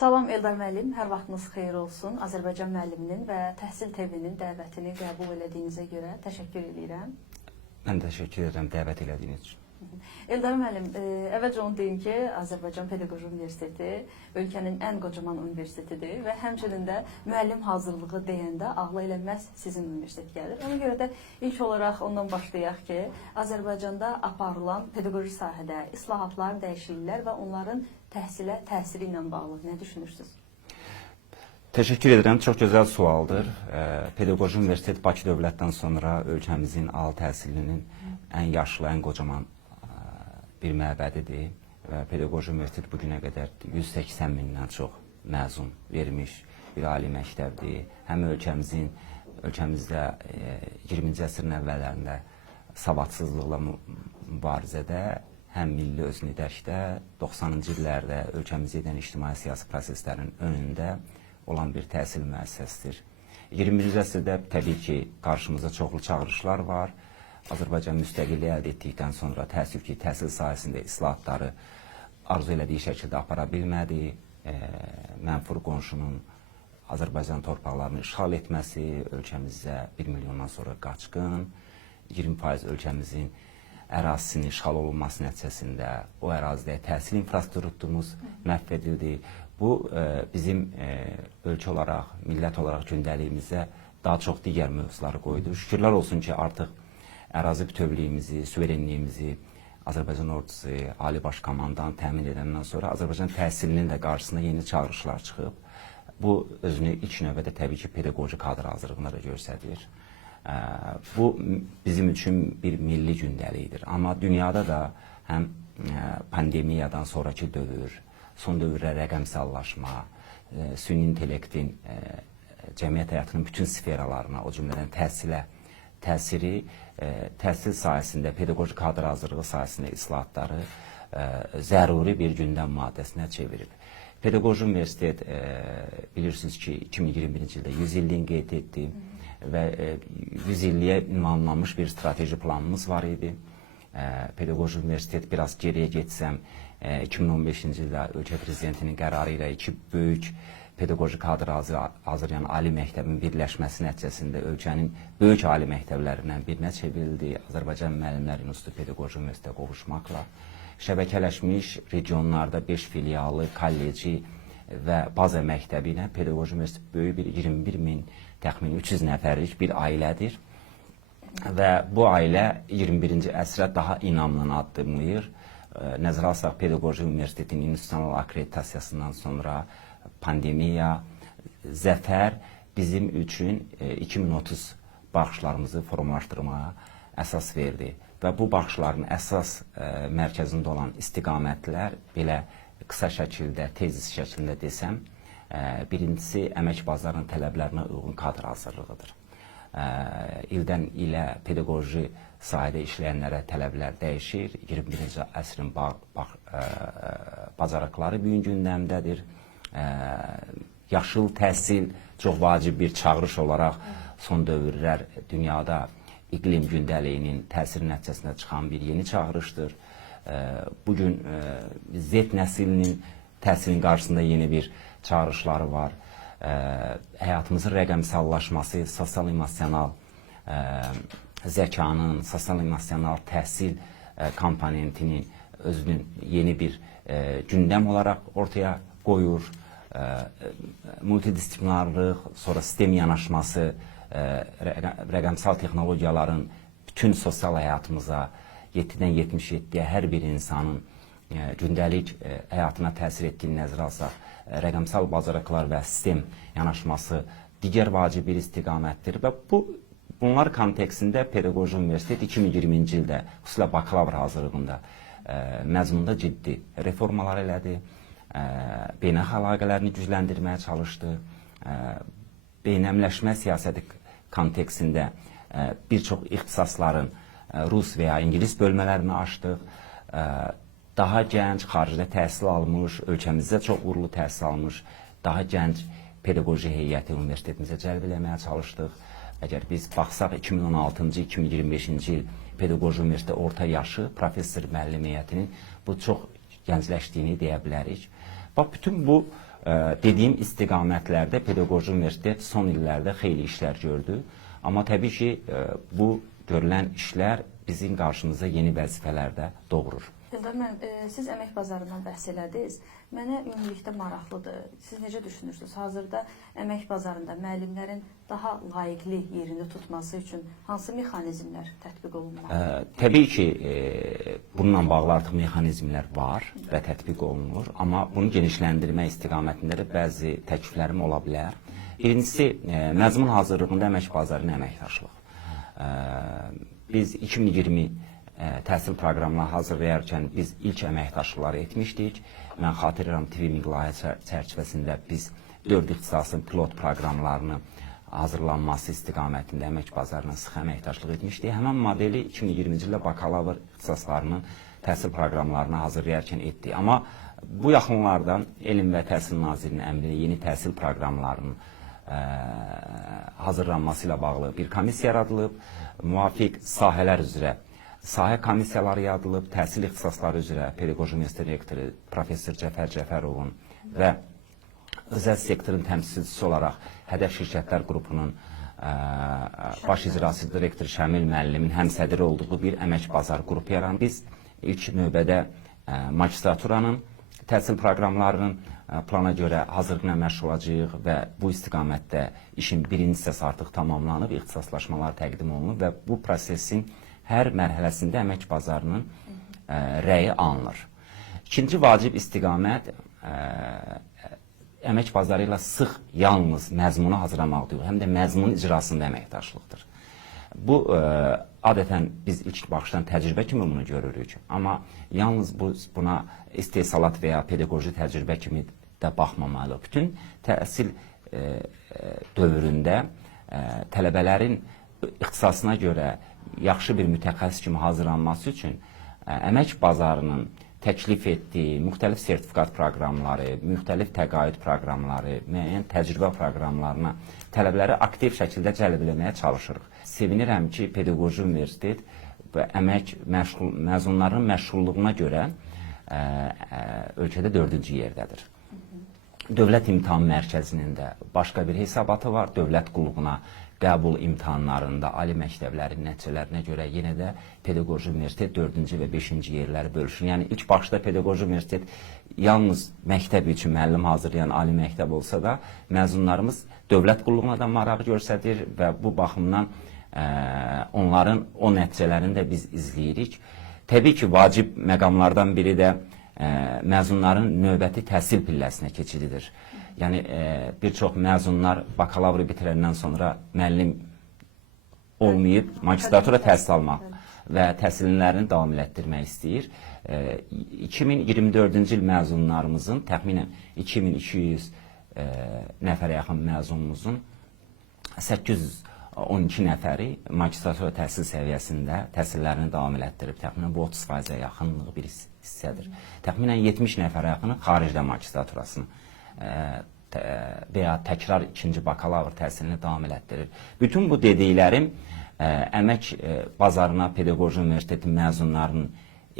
Salam Eldar müəllim, hər vaxtınız xeyir olsun. Azərbaycan müəlliminin və Təhsil TV-nin dəvətini qəbul elədiyinizə görə təşəkkür edirəm. Mən təşəkkür edirəm dəvət elədiyiniz üçün. Eldar müəllim, əvvəlcə onu deyim ki, Azərbaycan Pedaqoji Universiteti ölkənin ən qocaman universitetidir və həmçinin də müəllim hazırlığı deyəndə ağla elə məhz sizin universitet gəlir. Ona görə də ilk olaraq ondan başlayaq ki, Azərbaycanda aparılan pedaqoji sahədə islahatlar, dəyişikliklər və onların təhsilə təsiri ilə bağlı nə düşünürsünüz? Təşəkkür edirəm. Çox gözəl sualdır. Pedaqoji Universitet Bakı dövlətdən sonra ölkəmizin ali təhsilinin ən yaşlı, ən qocaman bir məbədidir. Və Pedaqoji Universitet bugünə qədər 180 mindən çox məzun vermiş bir ali məktəbdir. Həm ölkəmizdə 20-ci əsrin əvvəllərində savadsızlıqla mübarizədə, həm milli özünidəkdə 90-cı illərdə ölkəmizə edən ictimai-siyasi proseslərin önündə olan bir təhsil müəssisəsidir. 21-ci əsrdə təbii ki, qarşımızda çoxlu çağırışlar var. Azərbaycan müstəqilliyi əldə etdikdən sonra təəssüf ki, təhsil sahəsində islahatları arzu elədiyi şəkildə apara bilmədi. Mənfur qonşunun Azərbaycan torpaqlarını işğal etməsi, ölkəmizdə 1 milyondan sonra qaçqın, 20% ölkəmizin ərazisinin işğal olunması nəticəsində o ərazidə təhsil infrastrukturumuz məhv edildi. Bu, bizim ölkə olaraq, millət olaraq gündəliyimizə daha çox digər mövzuları qoydu. Şükürlər olsun ki, artıq ərazi bütövlüyümüzü, suverenliyimizi Azərbaycan ordusu, Ali Baş Komandan təmin edəndən sonra Azərbaycan təhsilinin də qarşısına yeni çağırışlar çıxıb. Bu, özünü ilk növbədə təbii ki, pedaqoji kadr hazırlığına da göstərir. Bu, bizim üçün bir milli gündəlikdir. Amma dünyada da həm pandemiyadan sonraki dövr, son dövrdə rəqəmsallaşma, süni intellektin cəmiyyət həyatının bütün sferalarına, o cümlədən təhsilə təsiri, təhsil sahəsində, pedaqoji kadr hazırlığı sahəsində islahatları zəruri bir gündəm maddəsinə çevirib. Pedaqoji Universitet, bilirsiniz ki, 2021-ci ildə 100 illiyini qeyd etdi və 100 illiyə ünvanlanmış bir strateji planımız var idi. Pedaqoji Universitet biraz geriyə getsəm, 2015-ci ildə ölkə prezidentinin qərarı ilə iki böyük pedaqoji kadr hazırlayan ali məktəbin birləşməsi nəticəsində ölkənin böyük ali məktəblərindən birinə çevrildi. Azərbaycan Müəllimlər İnstitutu Pedaqoji Universitetə qovuşmaqla şəbəkələşmiş regionlarda 5 filialı, kolleci və baza məktəbi ilə Pedaqoji Universitet böyük bir 21 min, təxmini 300 nəfərlik bir ailədir. Və bu ailə 21-ci əsrə daha inamla addımlayır. Nəzərə alsaq Pedaqoji Universitetin institusional akkreditasiyasından sonra pandemiya, zəfər bizim üçün 2030 baxışlarımızı formalaşdırmağa əsas verdi. Və bu baxışların əsas mərkəzində olan istiqamətlər, belə qısa şəkildə, tezis şəklində desəm, birincisi əmək bazarının tələblərinə uyğun kadr hazırlığıdır. İldən ilə pedaqoji sahədə işləyənlərə tələblər dəyişir. 21-ci əsrin bacarıqları bugün gündəmdədir. Yaşıl təhsil çox vacib bir çağırış olaraq son dövrlər dünyada iqlim gündəliyinin təsiri nəticəsində çıxan bir yeni çağırışdır. Bugün Z nəslinin təhsilin qarşısında yeni bir çağırışları var. Həyatımızın rəqəmsallaşması, sosial-emosional zəkanın, sosial-emosional təhsil komponentinin özünün yeni bir gündəm olaraq ortaya qoyur. Multidisiplinarlıq, sonra sistem yanaşması, rəqəmsal texnologiyaların bütün sosial həyatımıza, 7-dən 77-yə hər bir insanın gündəlik həyatına təsir etdiyini nəzərə alsaq, rəqəmsal bacarıqlar və sistem yanaşması digər vacib bir istiqamətdir və bunlar kontekstində Pedaqoji Universitet 2020-ci ildə, xüsusilə bakalavr hazırlığında məzmunda ciddi reformalar elədi, beynəlxalq əlaqələrini gücləndirməyə çalışdı, beynəmləşmə siyasəti kontekstində bir çox ixtisasların rus və ya ingilis bölmələrini açdıq, daha gənc, xaricdə təhsil almış, ölkəmizdə çox uğurlu təhsil almış, daha gənc pedaqoji heyəti universitetimizə cəlb eləməyə çalışdıq. Əgər biz baxsaq 2016-cı, 2025-ci il Pedaqoji Universitet orta yaşı professor müəllim heyətinin bu çox gəncləşdiyini deyə bilərik. Bax, bütün bu Dediyim istiqamətlərdə Pedaqoji Universitet son illərdə xeyli işlər gördü. Amma təbii ki, bu görülən işlər bizim qarşımıza yeni vəzifələr də doğurur. Eldar müəllim, siz əmək bazarından bəhs elədiniz. Mənə ümumilikdə maraqlıdır. Siz necə düşünürsünüz? Hazırda əmək bazarında müəllimlərin daha layiqli yerini tutması üçün hansı mexanizmlər tətbiq olunmalıdır? Təbii ki, bununla bağlı artıq mexanizmlər var və tətbiq olunur. Amma bunu genişləndirmə istiqamətində də bəzi təkliflərim ola bilər. Birincisi, məzmun hazırlığında əmək bazarının əməkdaşlığı. Biz 2020 təhsil proqramına hazırlayarkən biz ilk əməkdaşlıqları etmişdik. Mən xatırlayıram, TVMİQ layihə çərçivəsində biz 4 ixtisasın pilot proqramlarını hazırlanması istiqamətində əmək bazarına sıx əməkdaşlıq etmişdik. Həmən modeli 2020-ci ildə bakalavr ixtisaslarının təhsil proqramlarını hazırlayarkən etdik. Amma bu yaxınlardan Elm və Təhsil Nazirinin əmri ilə yeni təhsil proqramlarının hazırlanması ilə bağlı bir komissiya yaradılıb. Müvafiq sahələr üzrə sahə komissiyaları yaradılıb, təhsil ixtisasları üzrə Pedaqoji Universitet rektoru Professor Cəfər Cəfərovun və özəl sektorun təmsilçisi olaraq Hədəf Şirkətlər qrupunun baş icraçı direktor Şəmil müəllimin həmsədri olduğu bir əmək bazar qrupu yaranıb. Biz ilk növbədə magistraturanın təhsil proqramlarının plana görə hazırlığına məşğul olacağıq və bu istiqamətdə işin birinci hissəsi artıq tamamlanıb, ixtisaslaşmalar təqdim olunub və bu prosesin hər mərhələsində əmək bazarının rəyi alınır. İkinci vacib istiqamət əmək bazarı ilə sıx yalnız məzmunu hazırlamaq deyil, həm də məzmun icrasında əməkdaşlıqdır. Bu, adətən biz ilk baxışdan təcrübə kimi bunu görürük, amma yalnız buna istehsalat və ya pedaqoji təcrübə kimi də baxmamalı. Bütün təhsil dövründə tələbələrin ixtisasına görə yaxşı bir mütəxəssis kimi hazırlanması üçün əmək bazarının təklif etdiyi müxtəlif sertifikat proqramları, müxtəlif təqaüd proqramları, müəyyən təcrübə proqramlarına tələbələri aktiv şəkildə cəlb etməyə çalışırıq. Sevinirəm ki, Pedaqoji Universitet və əmək məzunlarının məşğulluğuna görə ölkədə 4-cü yerdədir. Dövlət İmtahan Mərkəzinin də başqa bir hesabatı var. Dövlət qulluğuna qəbul imtahanlarında ali məktəblərin nəticələrinə görə yenə də Pedaqoji Universitet 4-cü və 5-ci yerləri bölüşür. Yəni ilk başda Pedaqoji Universitet yalnız məktəb üçün müəllim hazırlayan ali məktəb olsa da məzunlarımız dövlət qulluğuna da maraq göstərir və bu baxımdan onların o nəticələrini də biz izləyirik. Təbii ki, vacib məqamlardan biri də məzunların növbəti təhsil pilləsinə keçididir. Yəni, bir çox məzunlar bakalavr bitirəndən sonra müəllim olmayıb, magistratura təhsil almaq və təhsillərini davam elətdirmək istəyir. 2024-cü il məzunlarımızın təxminən 2200 nəfərə yaxın məzunumuzun 812 nəfəri magistratura təhsil səviyyəsində təhsillərini davam elətdirib. Təxminən bu 30%-ə yaxınlığı bir hissədir. Təxminən 70 nəfərə yaxını xaricdə magistraturasını və ya təkrar ikinci bakalavr təhsilini davam elətdirir. Bütün bu dediklərim əmək bazarına Pedaqoji Universitetin məzunlarının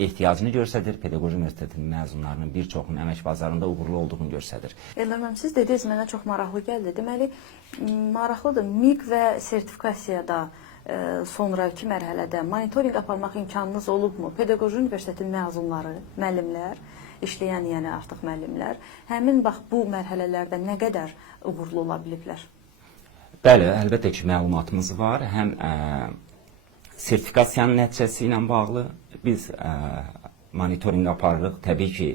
ehtiyacını göstərir, Pedaqoji Universitetin məzunlarının bir çoxunun əmək bazarında uğurlu olduğunu göstərir. Eldar müəllim, siz dediniz, mənə çox maraqlı gəldi. Deməli, maraqlıdır, MİQ və sertifikasiyada sonraki mərhələdə monitorinq aparmaq imkanınız olubmu? Pedaqoji Universitetin məzunları, müəllimlər, işləyən, yəni artıq müəllimlər, həmin bax bu mərhələlərdə nə qədər uğurlu ola biliblər? Bəli, əlbəttə ki, məlumatımız var. Həm sertifikasiyanın nəticəsi ilə bağlı biz monitorinq aparırıq. Təbii ki,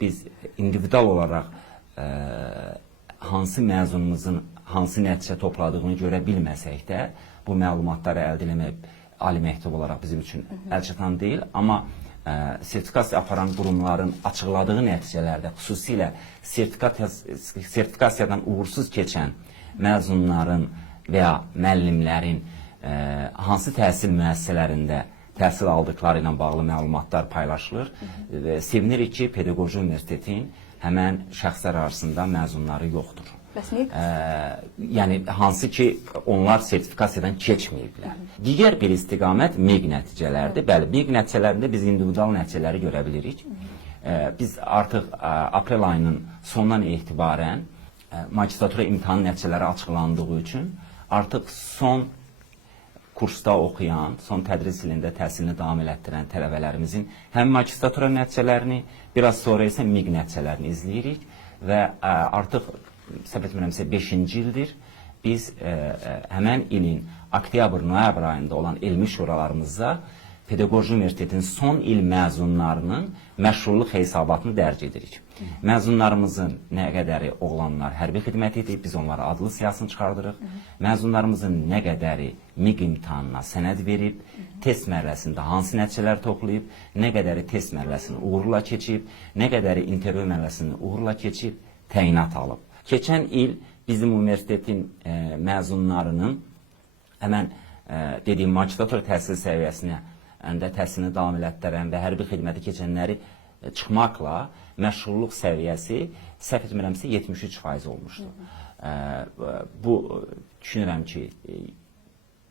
biz individual olaraq hansı məzunumuzun hansı nəticə topladığını görə bilməsək də, bu məlumatları əldə etmək ali məktəb olaraq bizim üçün əlçatan deyil. Amma sertifikasiya aparan qurumların açıqladığı nəticələrdə, xüsusilə sertifikasiyadan uğursuz keçən məzunların və ya müəllimlərin hansı təhsil müəssisələrində təhsil aldıqları ilə bağlı məlumatlar paylaşılır. Sevinirik ki, Pedaqoji Universitetin həmən şəxslər arasında məzunları yoxdur. Bəs MİQ? Yəni, hansı ki, onlar sertifikasiyadan keçməyiblər. Digər bir istiqamət MİQ nəticələrdir. Bəli, MİQ nəticələrində biz individual nəticələri görə bilirik. Biz artıq aprel ayının sonundan etibarən magistratura imtahan nəticələri açıqlandığı üçün artıq son kursda oxuyan, son tədris ilində təhsilini davam elətdirən tələbələrimizin həm magistratura nəticələrini, biraz sonra isə MİQ nəticələrini izləyirik və artıq səhv etmirəmsə 5-ci ildir biz həmən ilin oktyabr-noyabr ayında olan elmi şuralarımızda Pedaqoji Universitetin son il məzunlarının məşğulluq hesabatını dərc edirik. Məzunlarımızın nə qədəri oğlanlar hərbi xidmət edib, biz onlara adlı siyasını çıxardırıq. Məzunlarımızın nə qədəri MİQ imtahanına sənəd verib, test mərhələsində hansı nəticələr toplayıb, nə qədəri test mərhələsini uğurla keçib, nə qədəri intervyu mərhələsini uğurla keçib, təyinat alıb. Keçən il bizim universitetin məzunlarının həmən dediyim magistratura təhsil səviyyəsinə təhsilini davam elətdirən və hərbi xidməti keçənləri çıxmaqla məşğulluq səviyyəsi səhv etmirəmsə 73% olmuşdu. Bu düşünürəm ki,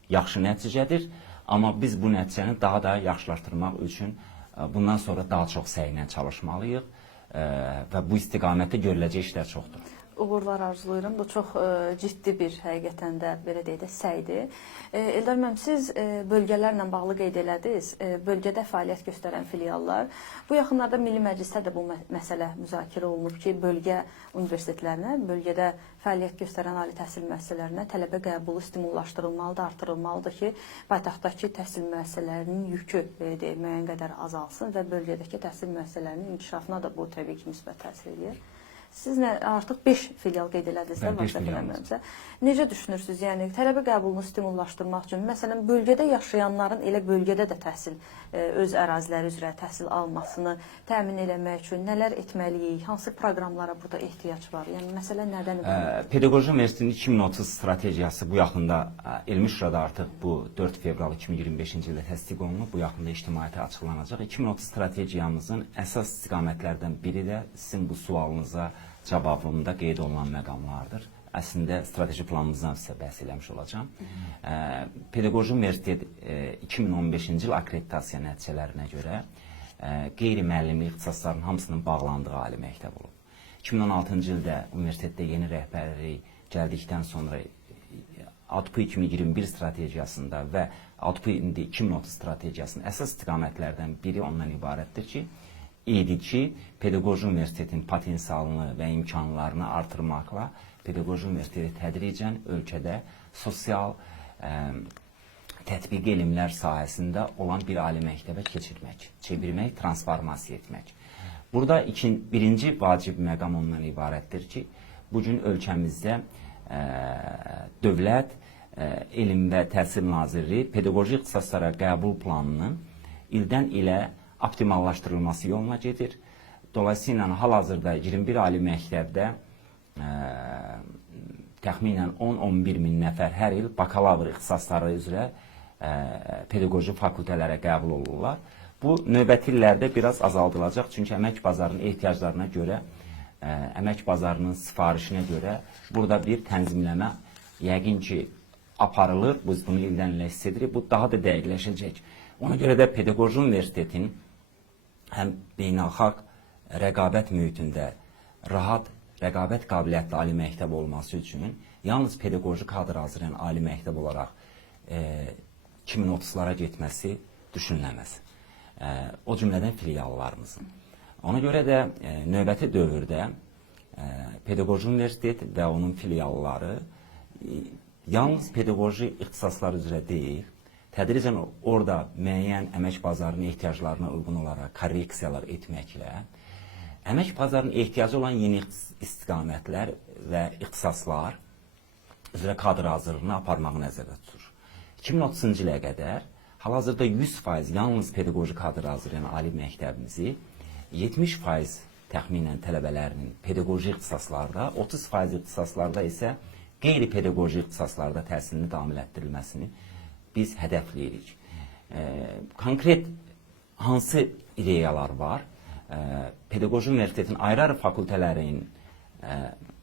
yaxşı nəticədir, amma biz bu nəticəni daha da yaxşılaşdırmaq üçün bundan sonra daha çox səylə çalışmalıyıq və bu istiqamətdə görüləcək işlər çoxdur. Uğurlar arzulayıram. Bu çox ciddi bir həqiqətən də belə deyək də səydir. Eldar müəllim, siz bölgələrlə bağlı qeyd elədiniz. Bölgədə fəaliyyət göstərən filiallar. Bu yaxınlarda Milli Məclisdə də bu məsələ müzakirə olunub ki, bölgə universitetlərinə, bölgədə fəaliyyət göstərən ali təhsil müəssisələrinə tələbə qəbulu stimullaşdırılmalıdır, artırılmalıdır ki, paytaxtdakı təhsil müəssisələrinin yükü müəyyən qədər azalsın və bölgədəki təhsil müəssisələrinin inkişafına da bu təbii ki, müsbət təsir edir. Siz artıq 5 filial qeyd elədiniz də, necə düşünürsünüz? Yəni, tələbə qəbulunu stimullaşdırmaq üçün, məsələn, bölgədə yaşayanların elə bölgədə də təhsil, öz əraziləri üzrə təhsil almasını təmin eləmək üçün nələr etməliyik? Hansı proqramlara burada ehtiyac var? Yəni, məsələ nədən ibarət? Pedaqoji Universitetinin 2030 strategiyası bu yaxında elmi şurada artıq bu 4 fevral 2025-ci ildə təsdiq olunub, bu yaxında ictimaiyyətə açıqlanacaq. 2030 strategiyamızın əsas istiqamətlərdən biri də sizin bu sualınıza cavabımda qeyd olunan məqamlardır. Əslində, strateji planımızdan sizə bəhs eləmiş olacağım. Pedaqoji Universitet 2015-ci il akkreditasiya nəticələrinə görə qeyri-müəllimlik ixtisaslarının hamısının bağlandığı ali məktəb olub. 2016-cı ildə universitetdə yeni rəhbərliyi gəldikdən sonra ADPU 2021 strategiyasında və ADPU 2030 strategiyasının əsas istiqamətlərdən biri ondan ibarətdir ki, Pedaqoji Universitetin potensialını və imkanlarını artırmaqla Pedaqoji Universiteti tədricən ölkədə sosial tətbiqi elmlər sahəsində olan bir ali məktəbə keçirmək, çevirmək, transformasiya etmək. Burada birinci vacib məqam ondan ibarətdir ki, bugün ölkəmizdə Dövlət Elm və Təhsil Nazirliyi pedaqoji ixtisaslara qəbul planının ildən ilə optimallaşdırılması yoluna gedir. Dolayısıyla hal-hazırda 21 ali məktəbdə təxminən 10-11 min nəfər hər il bakalavr ixtisasları üzrə pedaqoji fakültələrə qəbul olurlar. Bu, növbəti illərdə biraz azaldılacaq, çünki əmək bazarının ehtiyaclarına görə, əmək bazarının sifarişinə görə burada bir tənzimləmə yəqin ki, aparılır. Biz bunu ildən ilə hiss edirik. Bu, daha da dəqiqləşəcək. Ona görə də Pedaqoji Universitetin həm beynəlxalq rəqabət mühitində rahat, rəqabət qabiliyyətli ali məktəb olması üçün yalnız pedaqoji kadr hazırlayan ali məktəb olaraq 2030-lara getməsi düşünüləməz. O cümlədən filiallarımızın. Ona görə də növbəti dövrdə Pedaqoji Universitet və onun filialları yalnız pedaqoji ixtisaslar üzrə deyil, tədricən orada müəyyən əmək bazarının ehtiyaclarına uyğun olaraq korreksiyalar etməklə əmək bazarının ehtiyacı olan yeni istiqamətlər və ixtisaslar üzrə kadr hazırlığını aparmağı nəzərdə tutur. 2030-cu ilə qədər hal-hazırda 100% yalnız pedaqoji kadr hazırlayan ali məktəbimizi 70% təxminən tələbələrinin pedaqoji ixtisaslarda, 30% ixtisaslarda isə qeyri-pedaqoji ixtisaslarda təhsilini davam elətdirilməsini biz hədəfləyirik. Konkret hansı ideyalar var? Pedaqoji Universitetin ayrı-ayrı fakültələrin,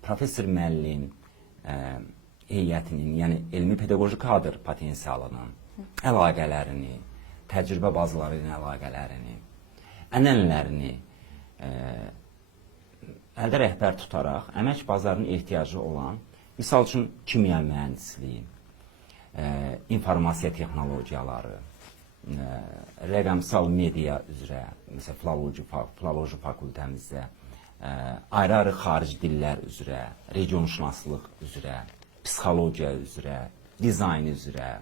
professor müəllim heyətinin, yəni elmi pedaqoji kadr potensialının əlaqələrini, təcrübə bazıları ilə əlaqələrini, ənənələrini əldə rəhbər tutaraq əmək bazarının ehtiyacı olan, misal üçün kimya mühəndisliyi, informasiya texnologiyaları, rəqəmsal media üzrə, məsələn, filoloji fakültəmizdə, ayrı-ayrı xarici dillər üzrə, regionşünaslıq üzrə, psixologiya üzrə, dizayn üzrə,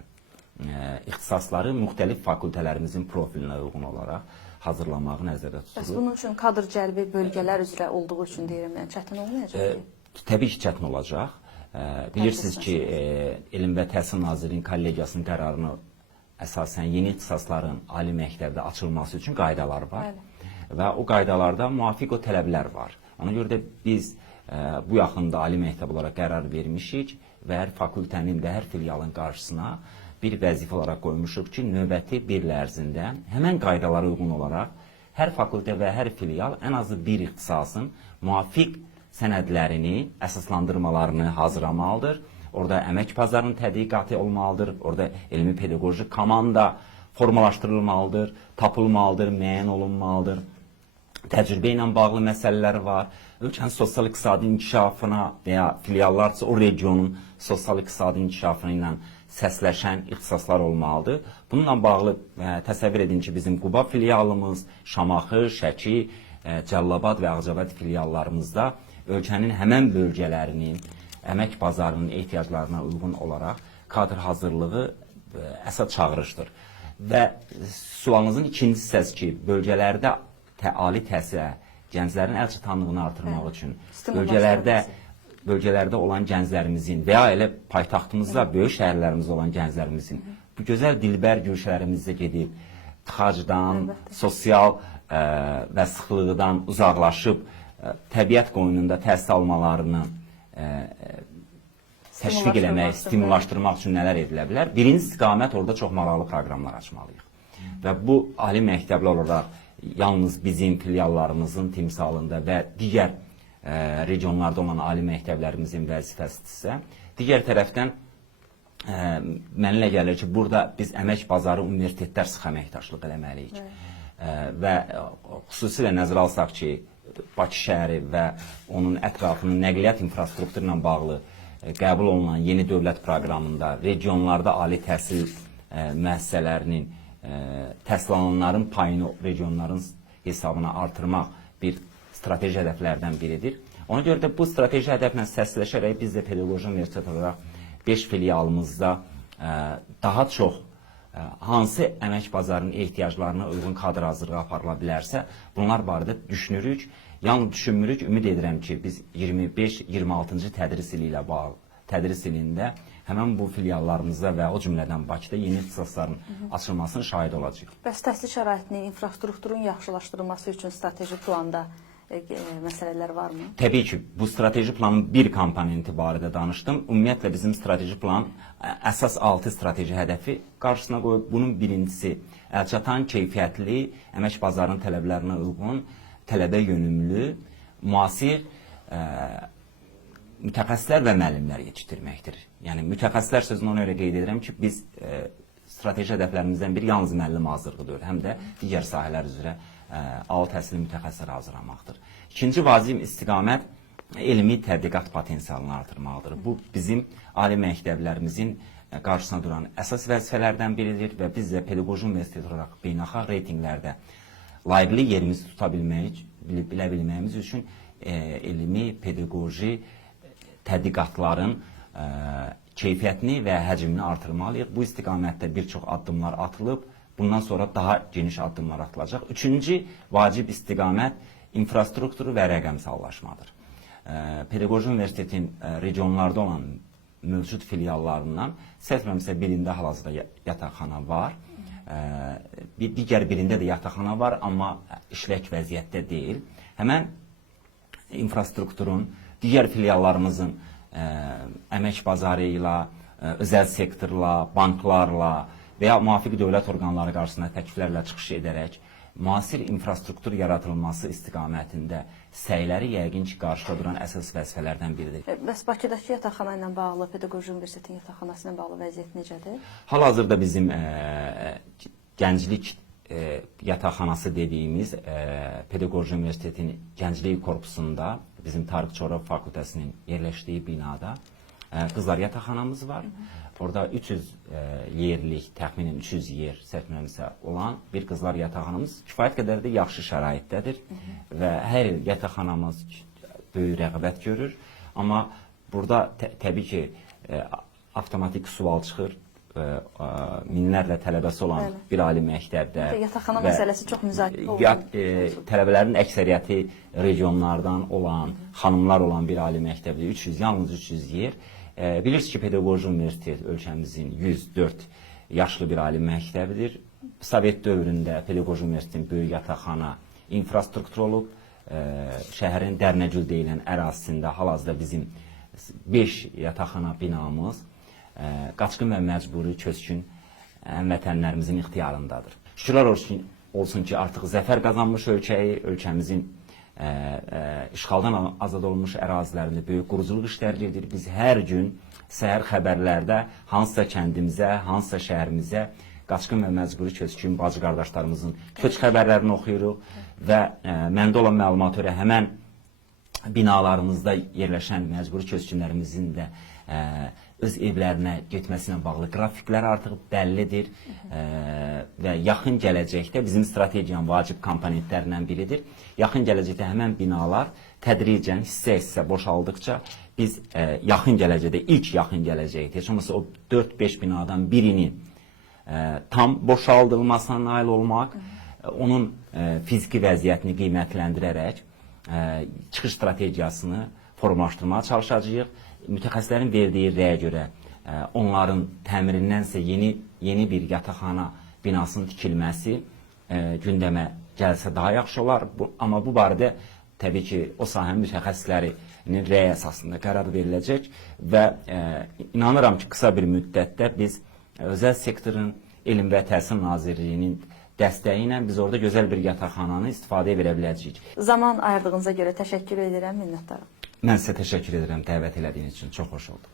ixtisasları müxtəlif fakültələrimizin profilinə uyğun olaraq hazırlamağı nəzərdə Bəs tuturuz. bunun üçün kadr cəlbi bölgələr üzrə olduğu üçün deyirəm, yəni çətin olmayacaq ki? Təbii ki, çətin olacaq. Bilirsiniz ki, Elm və Təhsil Nazirliyinin kollegiyasının qərarına əsasən yeni ixtisasların ali məktəbdə açılması üçün qaydalar var. Və o qaydalarda müvafiq o tələblər var. Ona görə də biz bu yaxında ali məktəb olaraq qərar vermişik və hər fakültənin də hər filialın qarşısına bir vəzifə olaraq qoymuşuq ki, növbəti bir il ərzində həmən qaydalara uyğun olaraq hər fakültə və hər filial ən azı bir ixtisasın müvafiq sənədlərini, əsaslandırmalarını hazırlamalıdır. Orada əmək bazarının tədqiqatı olmalıdır. Orada elmi pedaqoji komanda formalaşdırılmalıdır, tapılmalıdır, müəyyən olunmalıdır. Təcrübə ilə bağlı məsələlər var. Ölkənin sosial-iqtisadi inkişafına və ya filiallarsa o regionun sosial-iqtisadi inkişafına ilə səsləşən ixtisaslar olmalıdır. Bununla bağlı təsəvvür edin ki, bizim Quba filialımız, Şamaxı, Şəki, Cəllabad və Ağcabədi filiallarımızda ölkənin həmən bölgələrinin, əmək bazarının ehtiyaclarına uyğun olaraq kadr hazırlığı əsas çağırışdır. Və sualınızın ikinci hissəsi ki, bölgələrdə ali təhsilə, gənclərin əl çatanlığını artırmaq üçün bölgələrdə olan gənclərimizin və ya elə paytaxtımızda, böyük şəhərlərimizdə olan gənclərimizin bu gözəl dilbər güşələrimizdə gedib, tıxacdan, sosial və sıxlığından uzaqlaşıb, təbiət qoynunda təhsil almalarını təşviq eləmək, stimullaşdırmaq üçün nələr edilə bilər? Birinci istiqamət orada çox maraqlı proqramlar açmalıyıq. Və bu ali məktəblər olaraq yalnız bizim filiallarımızın timsalında və digər regionlarda olan ali məktəblərimizin vəzifəsidirsə, digər tərəfdən mənə elə gəlir ki, burada biz əmək bazarı universitetlər sıx əməkdaşlıq eləməliyik. Və xüsusilə nəzərə alsaq ki, Bakı şəhəri və onun ətrafının nəqliyyat infrastrukturu ilə bağlı qəbul olunan yeni dövlət proqramında regionlarda ali təhsil müəssisələrinin təhsil alanların payını regionların hesabına artırmaq bir strateji hədəflərdən biridir. Ona görə də bu strateji hədəflə səsləşərək biz də Pedaqoji Universitet olaraq 5 filialımızda daha çox hansı əmək bazarının ehtiyaclarına uyğun kadr hazırlığı aparıla bilərsə, bunlar barədə düşünürük. Yalnız düşünmürük, ümid edirəm ki, biz 25-26-cı tədris ilində həmən bu filiallarımızda və o cümlədən Bakıda yeni ixtisasların açılmasının şahid olacaq. Bəs təhsil şəraitinin, infrastrukturun yaxşılaşdırılması üçün strateji planda məsələlər varmı? Təbii ki, bu strateji planın bir komponenti barədə danışdım. Ümumiyyətlə bizim strateji plan əsas 6 strateji hədəfi qarşısına qoyub. Bunun birincisi əlçatan, keyfiyyətli, əmək bazarının tələblərinə uyğun, tələbə yönümlü, müasir mütəxəssislər və müəllimlər yetişdirməkdir. Yəni mütəxəssislər sözünü ona görə qeyd edirəm ki, biz strateji hədəflərimizdən biri yalnız müəllim hazırlığıdır, həm də digər sahələr üzrə ali təhsilli mütəxəssislər hazırlamaqdır. İkinci vacib istiqamət elmi tədqiqat potensialını artırmaqdır. Bu bizim ali məktəblərimizin qarşısına duran əsas vəzifələrdən biridir və biz də Pedaqoji Universitet olaraq beynəlxalq reytinqlərdə layiqli yerimizi tuta bilməyimiz üçün elmi, pedaqoji tədqiqatların keyfiyyətini və həcmini artırmalıyıq. Bu istiqamətdə bir çox addımlar atılıb, bundan sonra daha geniş addımlar atılacaq. Üçüncü vacib istiqamət infrastrukturu və rəqəmsallaşmadır. Pedaqoji Universitetin regionlarda olan mövcud filiallarından səhvləmirəmsə birində hal-hazırda yataqxana var. Digər birində də yataqxana var, amma işlək vəziyyətdə deyil. Həmən infrastrukturun digər filiallarımızın əmək bazarı ilə, özəl sektorla, banklarla və ya müvafiq dövlət orqanları qarşısında təkliflərlə çıxış edərək müasir infrastruktur yaradılması istiqamətində səyləri yəqin ki, qarşıda duran əsas vəzifələrdən biridir. Bəs Bakıdakı yataqxana ilə bağlı, Pedaqoji Universitetin yataqxanası ilə bağlı vəziyyət necədir? Hal-hazırda bizim gənclik yataqxanası dediyimiz Pedaqoji Universitetinin Gənclik Korpusunda bizim Tarix Coğrafya Fakültəsinin yerləşdiyi binada qızlar yataqxanamız var. Orada 300 yerlik, təxminən 300 yer səhv eləmirəmsə olan bir qızlar yataqxanamız kifayət qədər də yaxşı şəraitdədir və hər il yataqxanamız böyük rəğbət görür. Amma burada təbii ki, avtomatik sual çıxır. Minlərlə tələbəsi olan bir ali məktəbdə yataqxana məsələsi çox müzakirə olunur. Tələbələrin əksəriyyəti regionlardan olan, xanımlar olan bir ali məktəbdə yalnız 300 yer. Bilirsiniz ki, Pedaqoji Universitet ölkəmizin 104 yaşlı bir ali məktəbidir. Sovet dövründə Pedaqoji Universitetin böyük yataqxana infrastrukturu olub. Şəhərin Dərnəgül deyilən ərazisində hal-hazırda bizim 5 yataqxana binamız qaçqın və məcburi köçkün həmvətənlərimizin ixtiyarındadır. Şükürlər olsun ki, artıq zəfər qazanmış ölkəmizin işğaldan azad olunmuş ərazilərində böyük quruculuq işləri gedir. Biz hər gün səhər xəbərlərdə hansısa kəndimizə, hansısa şəhərimizə qaçqın və məcburi köçkün bacı qardaşlarımızın köç xəbərlərini oxuyuruq və məndə olan məlumata görə həmən binalarımızda yerləşən məcburi köçkünlərimizin də öz evlərinə getməsinə bağlı qrafiklər artıq bəllidir və yaxın gələcəkdə bizim strategiyanın vacib komponentlərindən biridir. Yaxın gələcəkdə həmən binalar tədricən hissə-hissə boşaldıqca biz yaxın gələcəkdə, ilk yaxın gələcəkdə, heç olmasa o 4-5 binadan birinin tam boşaldılmasına nail olmaq, onun fiziki vəziyyətini qiymətləndirərək çıxış strategiyasını formalaşdırmağa çalışacağıq. Mütəxəssislərin verdiyi rəyə görə onların təmirindənsə yeni bir yataqxana binasının tikilməsi gündəmə gəlsə daha yaxşı olar. Amma bu barədə təbii ki, o sahənin mütəxəssislərinin rəy əsasında qərar veriləcək və inanıram ki, qısa bir müddətdə biz özəl sektorun Elm və Təhsil Nazirliyinin dəstəyi ilə biz orada gözəl bir yataqxananı istifadəyə verə biləcəyik. Zaman ayırdığınıza görə təşəkkür edirəm, minnətdaram. Mən sizə təşəkkür edirəm dəvət elədiyiniz üçün. Çox xoş oldu.